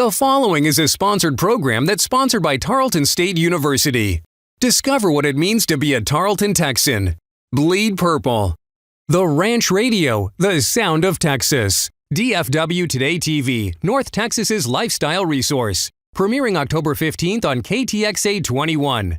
The following is a sponsored program that's sponsored by Tarleton State University. Discover what it means to be a Tarleton Texan. Bleed Purple. The Ranch Radio, the sound of Texas. DFW Today TV, North Texas's lifestyle resource. Premiering October 15th on KTXA 21.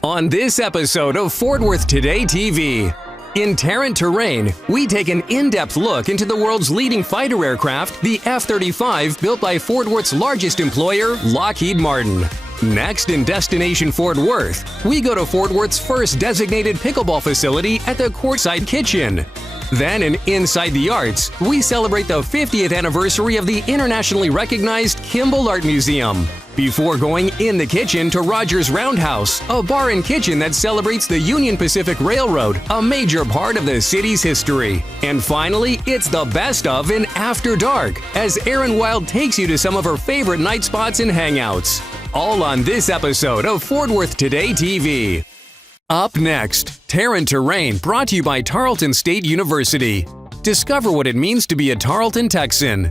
On this episode of Fort Worth Today TV, in Tarrant Terrain, we take an in-depth look into the world's leading fighter aircraft, the F-35, built by Fort Worth's largest employer, Lockheed Martin. Next, in Destination Fort Worth, we go to Fort Worth's first designated pickleball facility at the Courtside Kitchen. Then, in Inside the Arts, we celebrate the 50th anniversary of the internationally recognized Kimball Art Museum. Before going in the kitchen to Rogers Roundhouse, a bar and kitchen that celebrates the Union Pacific Railroad, a major part of the city's history. And finally, it's the best of in After Dark, as Erin Wilde takes you to some of her favorite night spots and hangouts. All on this episode of Fort Worth Today TV. Up next, Tarrant Terrain, brought to you by Tarleton State University. Discover what it means to be a Tarleton Texan.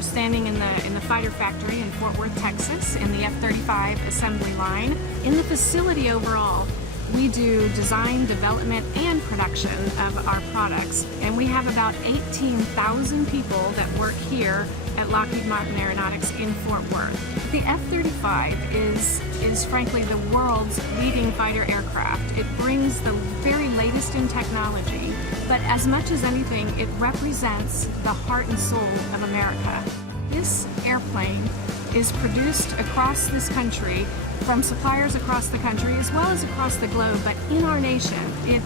Standing in the fighter factory in Fort Worth, Texas, in the F-35 assembly line. In the facility overall, we do design, development, and production of our products, and we have about 18,000 people that work here at Lockheed Martin Aeronautics in Fort Worth. The F-35 is frankly the world's leading fighter aircraft. It brings the very latest in technology, but as much as anything, it represents the heart and soul of America. This airplane is produced across this country from suppliers across the country as well as across the globe, but in our nation, it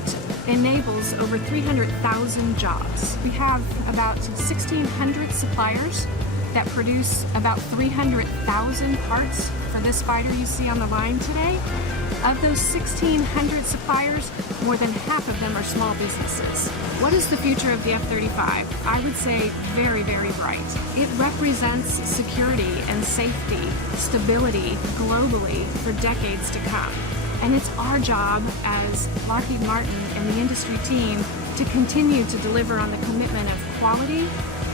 enables over 300,000 jobs. We have about 1,600 suppliers that produce about 300,000 parts for this fighter you see on the line today. Of those 1,600 suppliers, more than half of them are small businesses. What is the future of the F-35? I would say very, very bright. It represents security and safety, stability globally for decades to come. And it's our job as Lockheed Martin and the industry team to continue to deliver on the commitment of quality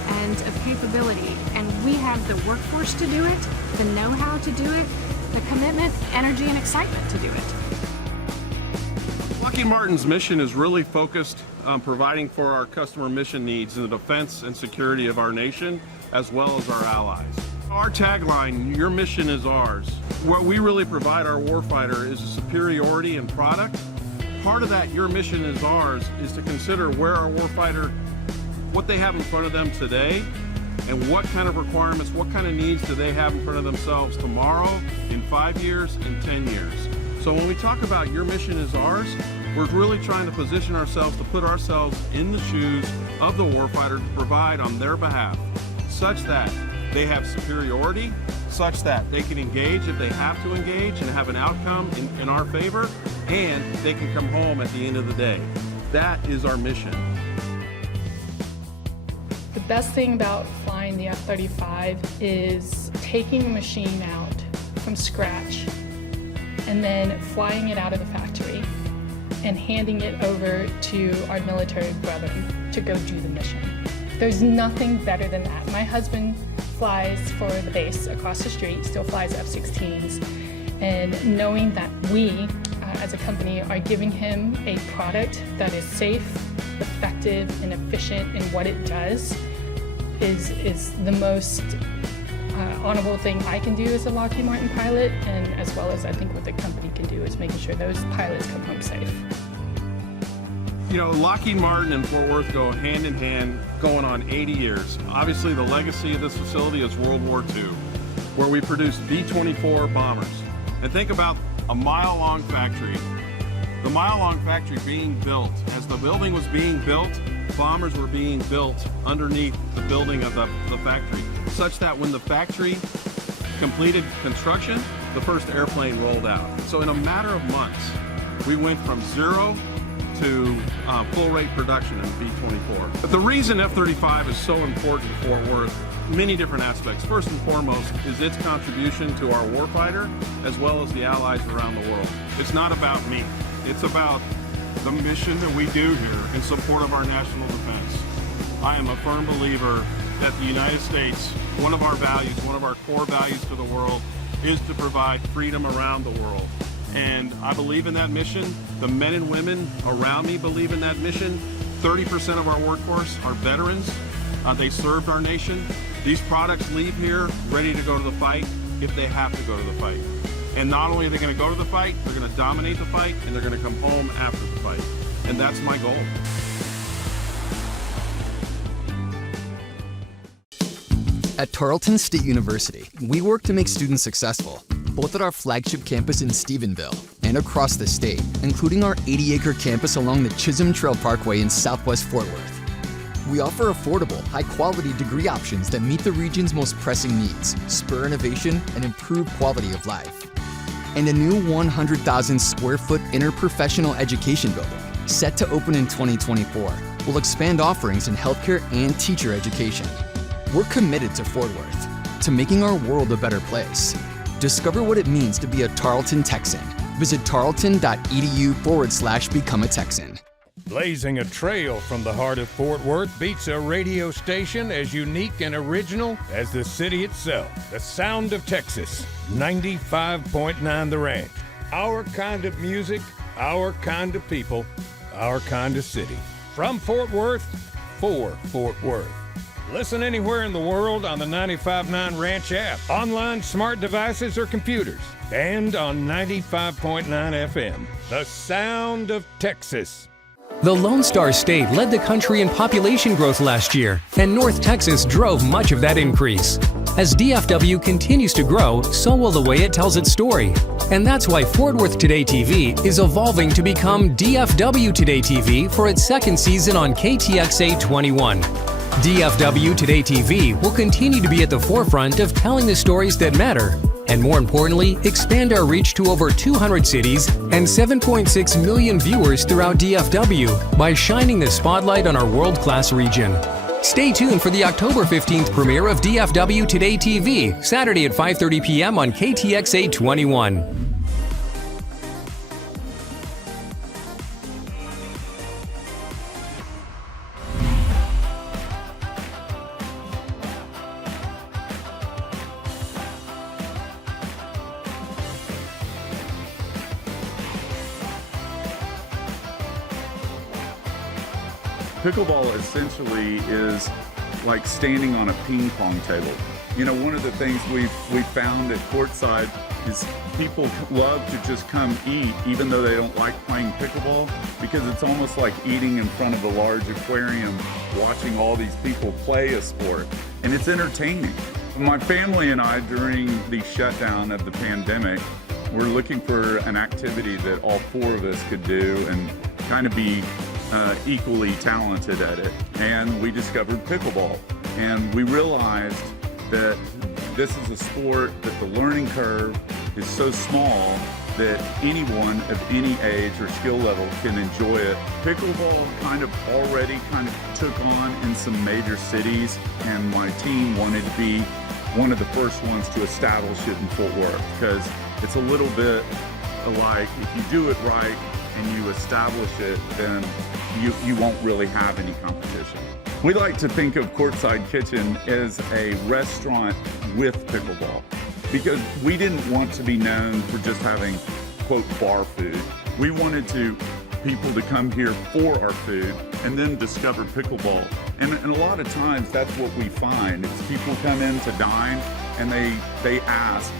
and of capability. And we have the workforce to do it, the know-how to do it, the commitment, energy, and excitement to do it. Lockheed Martin's mission is really focused on providing for our customer mission needs in the defense and security of our nation, as well as our allies. Our tagline, your mission is ours. What we really provide our warfighter is a superiority in product. Part of that, your mission is ours, is to consider where our warfighter, what they have in front of them today, and what kind of requirements, what kind of needs do they have in front of themselves tomorrow, in 5 years, in 10 years. So when we talk about your mission is ours, we're really trying to position ourselves to put ourselves in the shoes of the warfighter to provide on their behalf, such that they have superiority, such that they can engage if they have to engage and have an outcome in our favor, and they can come home at the end of the day. That is our mission. The best thing about flying the F-35 is taking a machine out from scratch and then flying it out of the factory and handing it over to our military brethren to go do the mission. There's nothing better than that. My husband flies for the base across the street, still flies F-16s, and knowing that we, as a company, are giving him a product that is safe, effective, and efficient in what it does is the most honorable thing I can do as a Lockheed Martin pilot, and as well as I think what the company can do is making sure those pilots come home safe. You know, Lockheed Martin and Fort Worth go hand in hand, going on 80 years. Obviously, the legacy of this facility is World War II, where we produced B-24 bombers. And think about a mile-long factory. The mile-long factory being built. As the building was being built, bombers were being built underneath the building of the factory. such that when the factory completed construction, the first airplane rolled out. So in a matter of months, we went from 0 to full rate production in B-24. But the reason F-35 is so important to Fort Worth, many different aspects. First and foremost is its contribution to our warfighter as well as the allies around the world. It's not about me. It's about the mission that we do here in support of our national defense. I am a firm believer that the United States, one of our values, one of our core values to the world, is to provide freedom around the world. And I believe in that mission. The men and women around me believe in that mission. 30% of our workforce are veterans. They served our nation. These products leave here ready to go to the fight if they have to go to the fight. And not only are they going to go to the fight, they're going to dominate the fight, and they're going to come home after the fight. And that's my goal. At Tarleton State University, we work to make students successful, both at our flagship campus in Stephenville and across the state, including our 80-acre campus along the Chisholm Trail Parkway in Southwest Fort Worth. We offer affordable, high-quality degree options that meet the region's most pressing needs, spur innovation, and improve quality of life. And a new 100,000 square foot interprofessional education building, set to open in 2024, will expand offerings in healthcare and teacher education. We're committed to Fort Worth, to making our world a better place. Discover what it means to be a Tarleton Texan. Visit tarleton.edu/become a Texan. Blazing a trail from the heart of Fort Worth beats a radio station as unique and original as the city itself. The sound of Texas, 95.9 The Ranch. Our kind of music, our kind of people, our kind of city. From Fort Worth, for Fort Worth. Listen anywhere in the world on the 95.9 Ranch app, online smart devices or computers, and on 95.9 FM. The sound of Texas. The Lone Star State led the country in population growth last year, and North Texas drove much of that increase. As DFW continues to grow, so will the way it tells its story. And that's why Fort Worth Today TV is evolving to become DFW Today TV for its second season on KTXA 21. DFW Today TV will continue to be at the forefront of telling the stories that matter, and more importantly, expand our reach to over 200 cities and 7.6 million viewers throughout DFW by shining the spotlight on our world-class region. Stay tuned for the October 15th premiere of DFW Today TV, Saturday at 5:30 p.m. on KTXA 21. Pickleball essentially is like standing on a ping pong table. You know, one of the things we found at Courtside is people love to just come eat even though they don't like playing pickleball, because it's almost like eating in front of a large aquarium, watching all these people play a sport, and it's entertaining. My family and I, during the shutdown of the pandemic, were looking for an activity that all four of us could do and kind of be equally talented at it, and we discovered pickleball, and we realized that this is a sport that the learning curve is so small that anyone of any age or skill level can enjoy it. Pickleball already took on in some major cities, and my team wanted to be one of the first ones to establish it in Fort Worth, because it's a little bit like, if you do it right and you establish it, then you won't really have any competition. We like to think of Courtside Kitchen as a restaurant with pickleball, because we didn't want to be known for just having, quote, bar food. We wanted people to come here for our food and then discover pickleball. And a lot of times that's what we find. It's people come in to dine and they ask,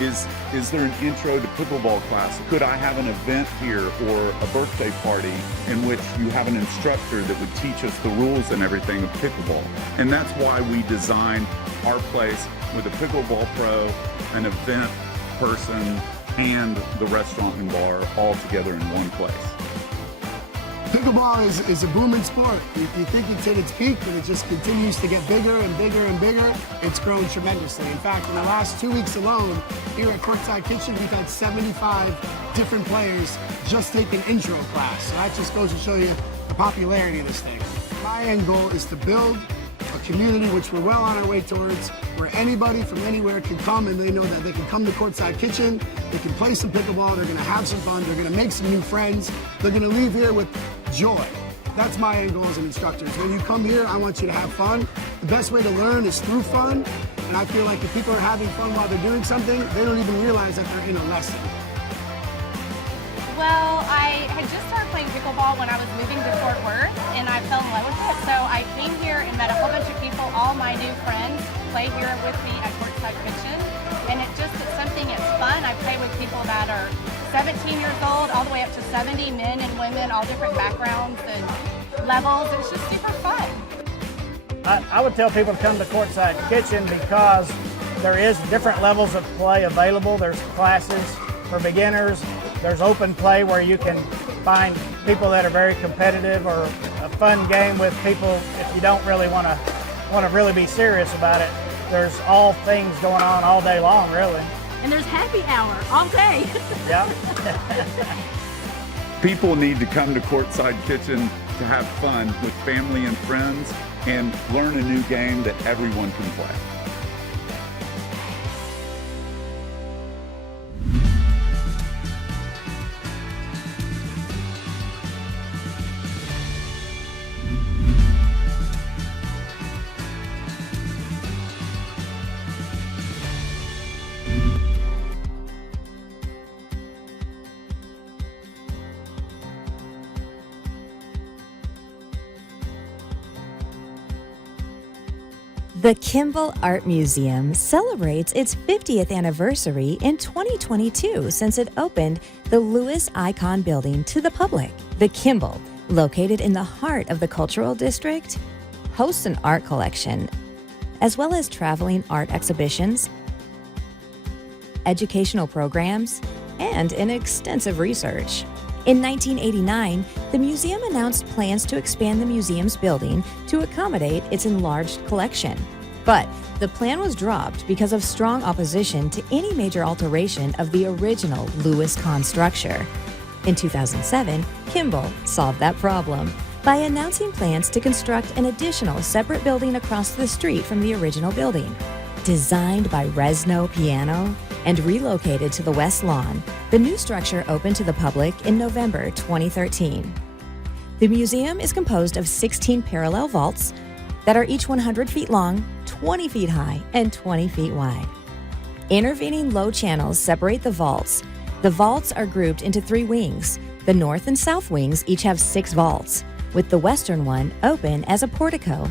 is there an intro to pickleball class? Could I have an event here or a birthday party in which you have an instructor that would teach us the rules and everything of pickleball? And that's why we designed our place with a pickleball pro, an event person, and the restaurant and bar all together in one place. Pickleball is a booming sport. You think it's at its peak, but it just continues to get bigger and bigger and bigger. It's grown tremendously. In fact, in the last 2 weeks alone, here at Courtside Kitchen, we've had 75 different players just take an intro class. So that just goes to show you the popularity of this thing. My end goal is to build a community, which we're well on our way towards, where anybody from anywhere can come and they know that they can come to Courtside Kitchen, they can play some pickleball, they're gonna have some fun, they're gonna make some new friends, they're gonna leave here with joy. That's my end goal as an instructor. When you come here, I want you to have fun. The best way to learn is through fun, and I feel like if people are having fun while they're doing something, they don't even realize that they're in a lesson. Well, I had just started playing pickleball when I was moving to Fort Worth, and I fell in love with it. So I came here and met a whole bunch of people. All my new friends play here with me at Courtside Kitchen, and it's something that's fun. I play with people that are 17 years old, all the way up to 70, men and women, all different backgrounds and levels. It's just super fun. I would tell people to come to Courtside Kitchen because there is different levels of play available. There's classes for beginners. There's open play where you can find people that are very competitive, or a fun game with people if you don't really want to really be serious about it. There's all things going on all day long, really. And there's happy hour all day. Yep. People need to come to Courtside Kitchen to have fun with family and friends and learn a new game that everyone can play. The Kimball Art Museum celebrates its 50th anniversary in 2022 since it opened the Lewis Icon Building to the public. The Kimball, located in the heart of the Cultural District, hosts an art collection, as well as traveling art exhibitions, educational programs, and an extensive research. In 1989, the museum announced plans to expand the museum's building to accommodate its enlarged collection. But the plan was dropped because of strong opposition to any major alteration of the original Lewis Con structure. In 2007, Kimball solved that problem by announcing plans to construct an additional separate building across the street from the original building. Designed by Resno Piano and relocated to the West Lawn, the new structure opened to the public in November 2013. The museum is composed of 16 parallel vaults that are each 100 feet long, 20 feet high, and 20 feet wide. Intervening low channels separate the vaults. The vaults are grouped into 3 wings. The north and south wings each have 6 vaults, with the western one open as a portico.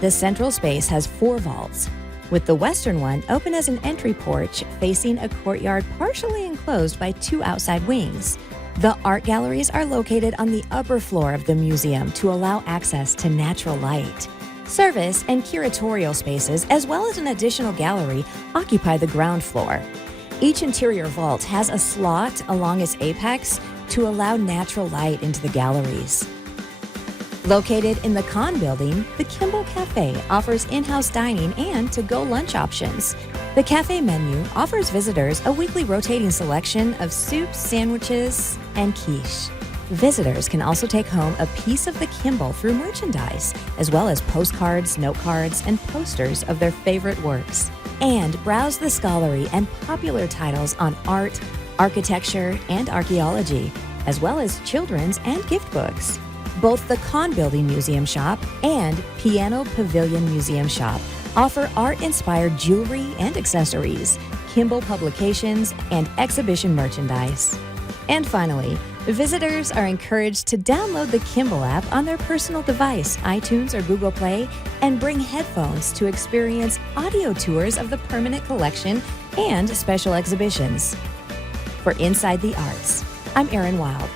The central space has 4 vaults, with the western one open as an entry porch facing a courtyard partially enclosed by 2 outside wings. The art galleries are located on the upper floor of the museum to allow access to natural light. Service and curatorial spaces, as well as an additional gallery, occupy the ground floor. Each interior vault has a slot along its apex to allow natural light into the galleries. Located in the Con building, the Kimbo Cafe offers in-house dining and to-go lunch options. The cafe menu offers visitors a weekly rotating selection of soups, sandwiches, and quiche. Visitors can also take home a piece of the Kimball through merchandise, as well as postcards, note cards, and posters of their favorite works. And browse the scholarly and popular titles on art, architecture, and archaeology, as well as children's and gift books. Both the Con Building Museum Shop and Piano Pavilion Museum Shop offer art-inspired jewelry and accessories, Kimball publications, and exhibition merchandise. And finally, visitors are encouraged to download the Kimball app on their personal device, iTunes or Google Play, and bring headphones to experience audio tours of the permanent collection and special exhibitions. For Inside the Arts, I'm Erin Wilde.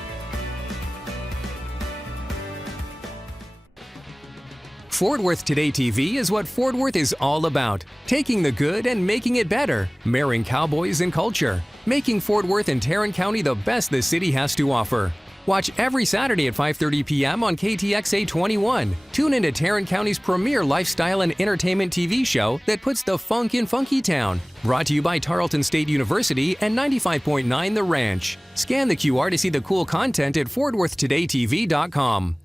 Fort Worth Today TV is what Fort Worth is all about. Taking the good and making it better. Marrying cowboys and culture. Making Fort Worth and Tarrant County the best the city has to offer. Watch every Saturday at 5:30 p.m. on KTXA 21. Tune into Tarrant County's premier lifestyle and entertainment TV show that puts the funk in Funky Town. Brought to you by Tarleton State University and 95.9 The Ranch. Scan the QR to see the cool content at FortWorthTodayTV.com.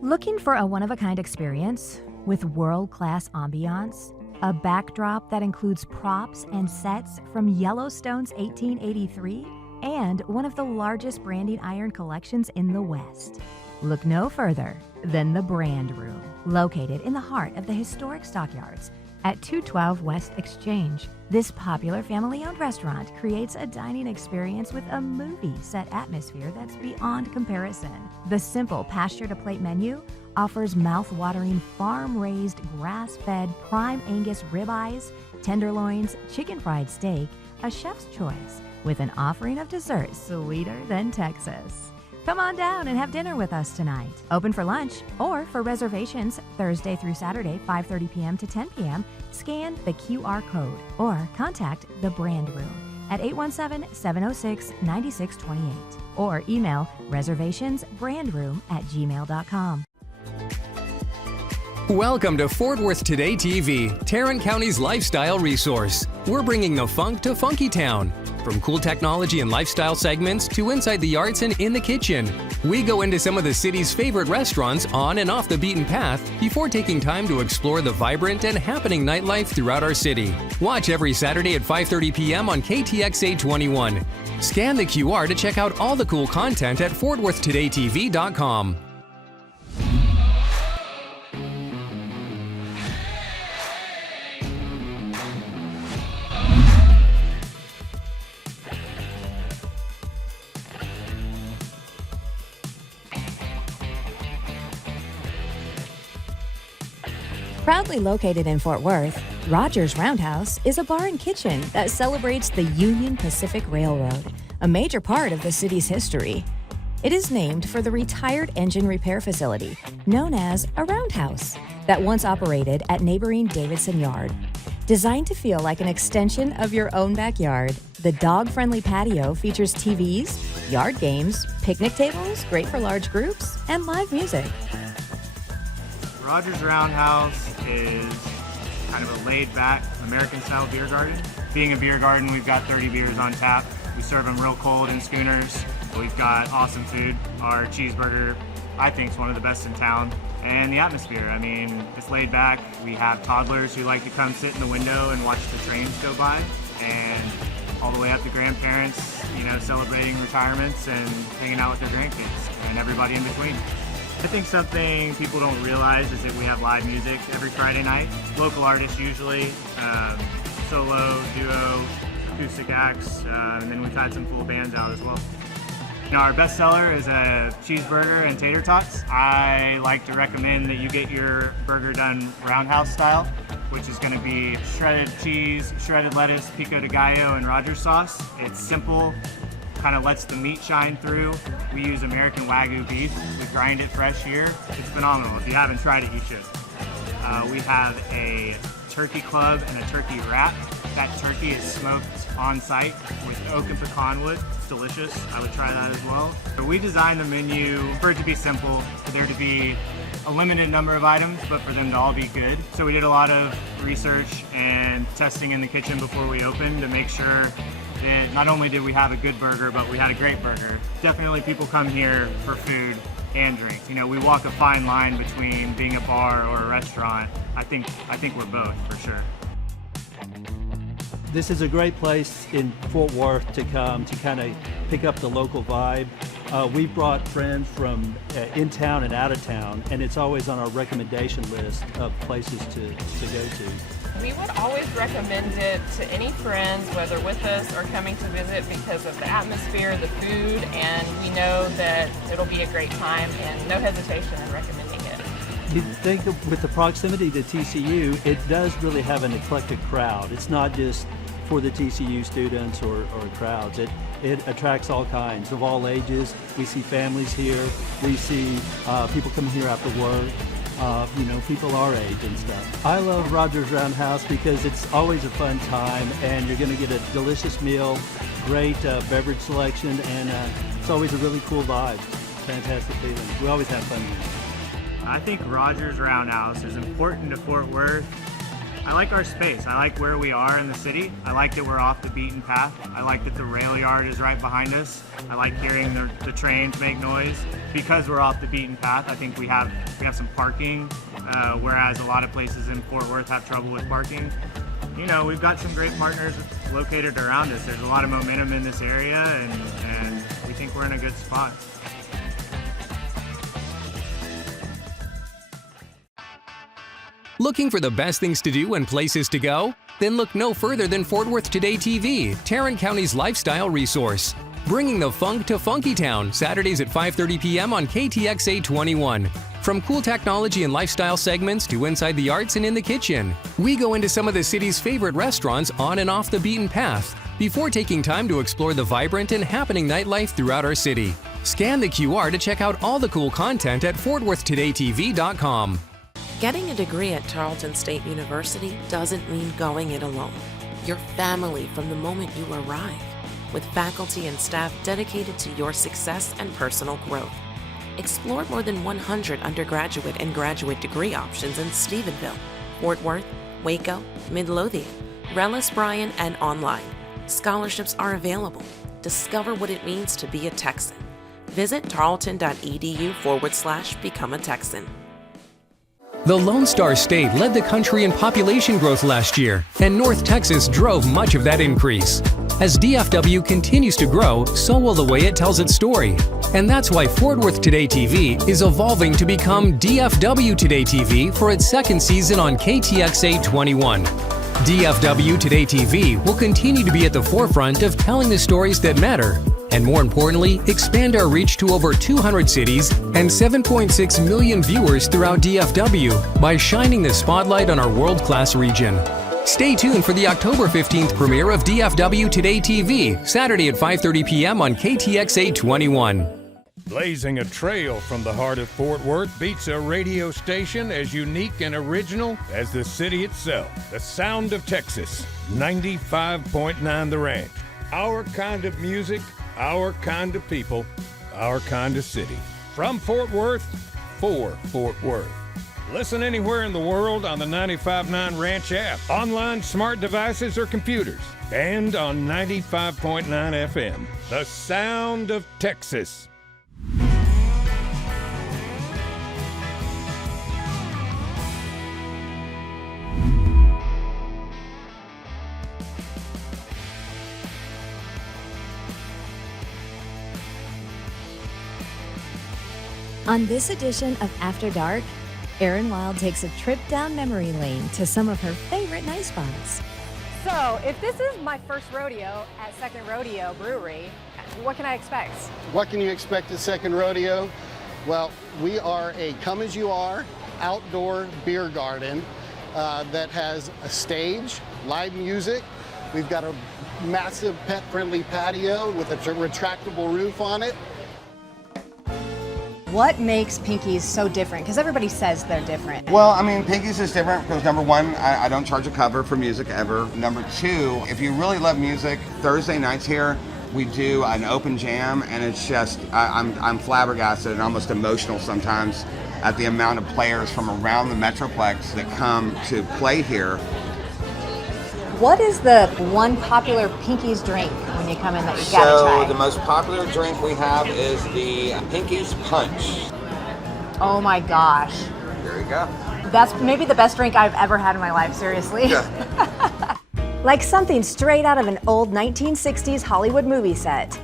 Looking for a one-of-a-kind experience with world-class ambiance? A backdrop that includes props and sets from Yellowstone's 1883? And one of the largest branding iron collections in the West. Look no further than the Brand Room, located in the heart of the historic Stockyards at 212 West Exchange. This popular family-owned restaurant creates a dining experience with a movie-set atmosphere that's beyond comparison. The simple pasture-to-plate menu offers mouth-watering farm-raised, grass-fed prime Angus ribeyes, tenderloins, chicken fried steak, a chef's choice, with an offering of desserts sweeter than Texas. Come on down and have dinner with us tonight. Open for lunch or for reservations Thursday through Saturday, 5:30 p.m. to 10 p.m. Scan the QR code or contact the Brand Room at 817-706-9628 or email reservationsbrandroom@gmail.com. Welcome to Fort Worth Today TV, Tarrant County's lifestyle resource. We're bringing the funk to Funky Town. From cool technology and lifestyle segments to inside the arts and in the kitchen, we go into some of the city's favorite restaurants on and off the beaten path before taking time to explore the vibrant and happening nightlife throughout our city. Watch every Saturday at 5:30 p.m. on KTXA 21. Scan the QR to check out all the cool content at FortWorthTodayTV.com. Proudly located in Fort Worth, Rogers Roundhouse is a bar and kitchen that celebrates the Union Pacific Railroad, a major part of the city's history. It is named for the retired engine repair facility, known as a roundhouse, that once operated at neighboring Davidson Yard. Designed to feel like an extension of your own backyard, the dog-friendly patio features TVs, yard games, picnic tables, great for large groups, and live music. Rogers Roundhouse is kind of a laid-back American-style beer garden. Being a beer garden, we've got 30 beers on tap. We serve them real cold in schooners. We've got awesome food. Our cheeseburger, I think, is one of the best in town. And the atmosphere, I mean, it's laid back. We have toddlers who like to come sit in the window and watch the trains go by. And all the way up to grandparents, you know, celebrating retirements and hanging out with their grandkids and everybody in between. I think something people don't realize is that we have live music every Friday night. Local artists usually, solo, duo, acoustic acts, and then we've had some full bands out as well. Now, our best seller is a cheeseburger and tater tots. I like to recommend that you get your burger done roundhouse style, which is going to be shredded cheese, shredded lettuce, pico de gallo, and Rogers sauce. It's simple. Kind of lets the meat shine through. We use American Wagyu beef. We grind it fresh here. It's phenomenal. If you haven't tried it, you should. We have a turkey club and a turkey wrap. That turkey is smoked on site with oak and pecan wood. It's delicious. I would try that as well. So we designed the menu for it to be simple, for there to be a limited number of items, but for them to all be good. So we did a lot of research and testing in the kitchen before we opened to make sure that not only did we have a good burger, but we had a great burger. Definitely people come here for food and drink. You know, we walk a fine line between being a bar or a restaurant. I think we're both, for sure. This is a great place in Fort Worth to come to kind of pick up the local vibe. We've brought friends from in town and out of town, and it's always on our recommendation list of places to go to. We would always recommend it to any friends, whether with us or coming to visit, because of the atmosphere, the food, and we know that it'll be a great time, and no hesitation in recommending it. You think with the proximity to TCU, it does really have an eclectic crowd. It's not just for the TCU students or crowds. It attracts all kinds, of all ages. We see families here. We see people coming here after work. People our age and stuff. I love Rogers Roundhouse because it's always a fun time, and you're going to get a delicious meal, great beverage selection, and it's always a really cool vibe. Fantastic feeling. We always have fun here. I think Rogers Roundhouse is important to Fort Worth. I like our space. I like where we are in the city. I like that we're off the beaten path. I like that the rail yard is right behind us. I like hearing the trains make noise. Because we're off the beaten path, I think we have some parking, whereas a lot of places in Fort Worth have trouble with parking. You know, we've got some great partners located around us. There's a lot of momentum in this area, and we think we're in a good spot. Looking for the best things to do and places to go? Then look no further than Fort Worth Today TV, Tarrant County's lifestyle resource. Bringing the funk to Funky Town, Saturdays at 5:30 p.m. on KTXA 21. From cool technology and lifestyle segments to inside the arts and in the kitchen, we go into some of the city's favorite restaurants on and off the beaten path before taking time to explore the vibrant and happening nightlife throughout our city. Scan the QR to check out all the cool content at FortWorthTodayTV.com. Getting a degree at Tarleton State University doesn't mean going it alone. You're family from the moment you arrive, with faculty and staff dedicated to your success and personal growth. Explore more than 100 undergraduate and graduate degree options in Stephenville, Fort Worth, Waco, Midlothian, Rellis Bryan, and online. Scholarships are available. Discover what it means to be a Texan. Visit tarleton.edu/become a Texan. The Lone Star State led the country in population growth last year, and North Texas drove much of that increase. As DFW continues to grow, so will the way it tells its story. And that's why Fort Worth Today TV is evolving to become DFW Today TV for its second season on KTXA 21. DFW Today TV will continue to be at the forefront of telling the stories that matter, and more importantly, expand our reach to over 200 cities and 7.6 million viewers throughout DFW by shining the spotlight on our world-class region. Stay tuned for the October 15th premiere of DFW Today TV, Saturday at 5:30 p.m. on KTXA 21. Blazing a trail from the heart of Fort Worth beats a radio station as unique and original as the city itself. The sound of Texas, 95.9 The Ranch. Our kind of music, our kind of people, our kind of city. From Fort Worth, for Fort Worth. Listen anywhere in the world on the 95.9 Ranch app, online smart devices or computers, and on 95.9 FM. The sound of Texas. On this edition of After Dark, Erin Wilde takes a trip down memory lane to some of her favorite night spots. So, if this is my first rodeo at Second Rodeo Brewery, what can I expect? What can you expect at Second Rodeo? Well, we are a come-as-you-are outdoor beer garden that has a stage, live music. We've got a massive pet-friendly patio with a retractable roof on it. What makes Pinky's so different? Because everybody says they're different. Well, I mean, Pinky's is different because number one, I don't charge a cover for music ever. Number two, if you really love music, Thursday nights here, we do an open jam, and it's just, I'm flabbergasted and almost emotional sometimes at the amount of players from around the Metroplex that come to play here. What is the one popular Pinky's drink when you come in that you gotta try? So the most popular drink we have is the Pinky's Punch. Oh my gosh. There you go. That's maybe the best drink I've ever had in my life, seriously. Yeah. Like something straight out of an old 1960s Hollywood movie set.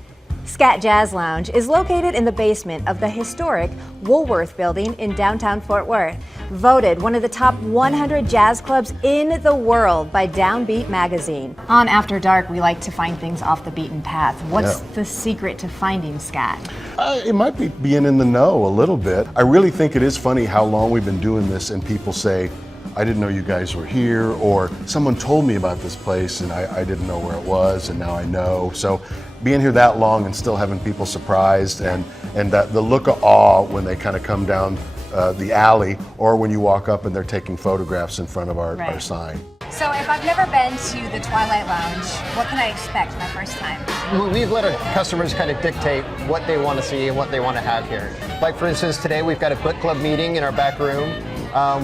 Scat Jazz Lounge is located in the basement of the historic Woolworth Building in downtown Fort Worth. Voted one of the top 100 jazz clubs in the world by Downbeat magazine. On After Dark, we like to find things off the beaten path. What's the secret to finding Scat? It might be being in the know a little bit. I really think it is funny how long we've been doing this and people say, I didn't know you guys were here, or someone told me about this place and I didn't know where it was and now I know. So being here that long and still having people surprised and that the look of awe when they kind of come down the alley or when you walk up and they're taking photographs in front of our sign. So if I've never been to the Twilight Lounge, what can I expect my first time? We've let our customers kind of dictate what they want to see and what they want to have here. Like for instance, today we've got a book club meeting in our back room.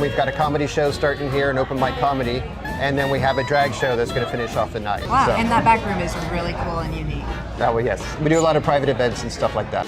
We've got a comedy show starting here, an open mic comedy, and then we have a drag show that's going to finish off the night. Wow, So- and that back room is really cool and unique. Oh, well, yes. We do a lot of private events and stuff like that.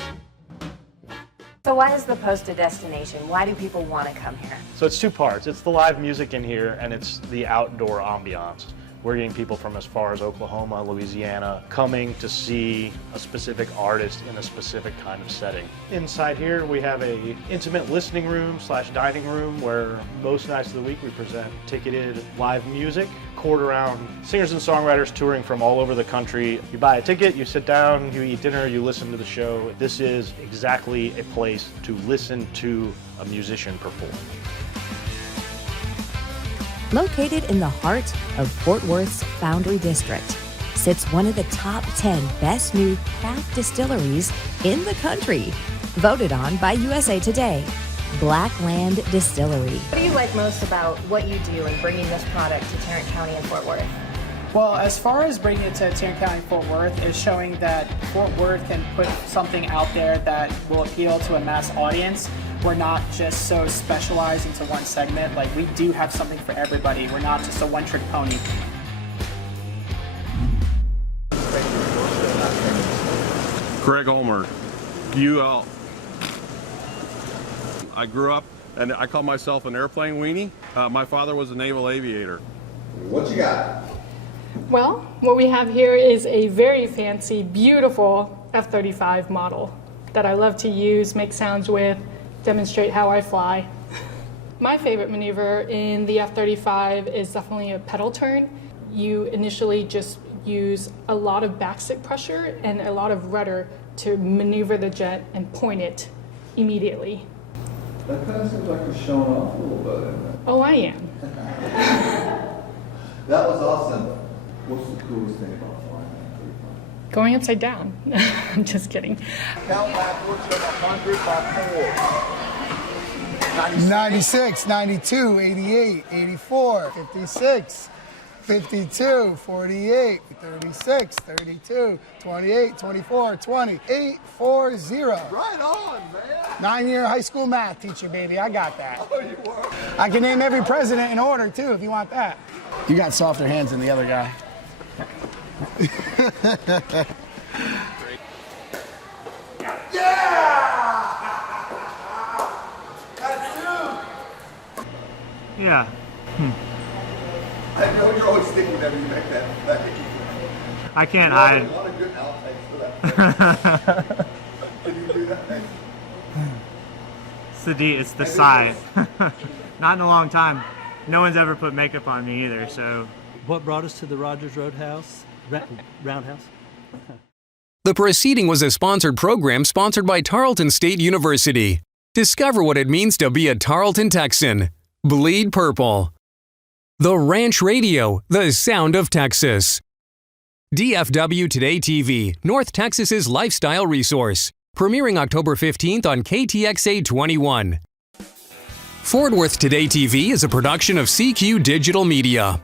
So why is the Post a destination? Why do people want to come here? So it's two parts. It's the live music in here, and it's the outdoor ambiance. We're getting people from as far as Oklahoma, Louisiana, coming to see a specific artist in a specific kind of setting. Inside here, we have a intimate listening room / dining room where most nights of the week we present ticketed live music, toured around singers and songwriters touring from all over the country. You buy a ticket, you sit down, you eat dinner, you listen to the show. This is exactly a place to listen to a musician perform. Located in the heart of Fort Worth's Foundry District, sits one of the top 10 best new craft distilleries in the country, voted on by USA Today. Blackland Distillery. What do you like most about what you do in bringing this product to Tarrant County and Fort Worth? Well, as far as bringing it to Tarrant County and Fort Worth is showing that Fort Worth can put something out there that will appeal to a mass audience. We're not just so specialized into one segment. Like, we do have something for everybody. We're not just a one-trick pony. Craig Ulmer, UL. I grew up, and I call myself an airplane weenie. My father was a naval aviator. What you got? Well, what we have here is a very fancy, beautiful F-35 model that I love to use, make sounds with, demonstrate how I fly. My favorite maneuver in the F-35 is definitely a pedal turn. You initially just use a lot of backstick pressure and a lot of rudder to maneuver the jet and point it immediately. That kind of seems like you're showing off a little bit, isn't it? Oh, I am. That was awesome. What's the coolest thing about flying an F-35? Going upside down. I'm just kidding. Count backwards from 100 by 4. 96, 92, 88, 84, 56, 52, 48, 36, 32, 28, 24, 20, 8, 4, 0. Right on, man. 9-year high school math teacher, baby. I got that. Oh, you were. I can name every president in order, too, if you want that. You got softer hands than the other guy. Yeah. I know you're always thinking whenever you make that play. I can't hide. A lot of good outtakes for that. Can you do that? It's the side. Not in a long time. No one's ever put makeup on me either, so. What brought us to the Rogers Roundhouse? Roundhouse? The proceeding was a sponsored program sponsored by Tarleton State University. Discover what it means to be a Tarleton Texan. Bleed purple. The Ranch Radio, the sound of Texas. DFW Today TV, North Texas's lifestyle resource. Premiering October 15th on KTXA 21. Fort Worth Today TV is a production of CQ Digital Media.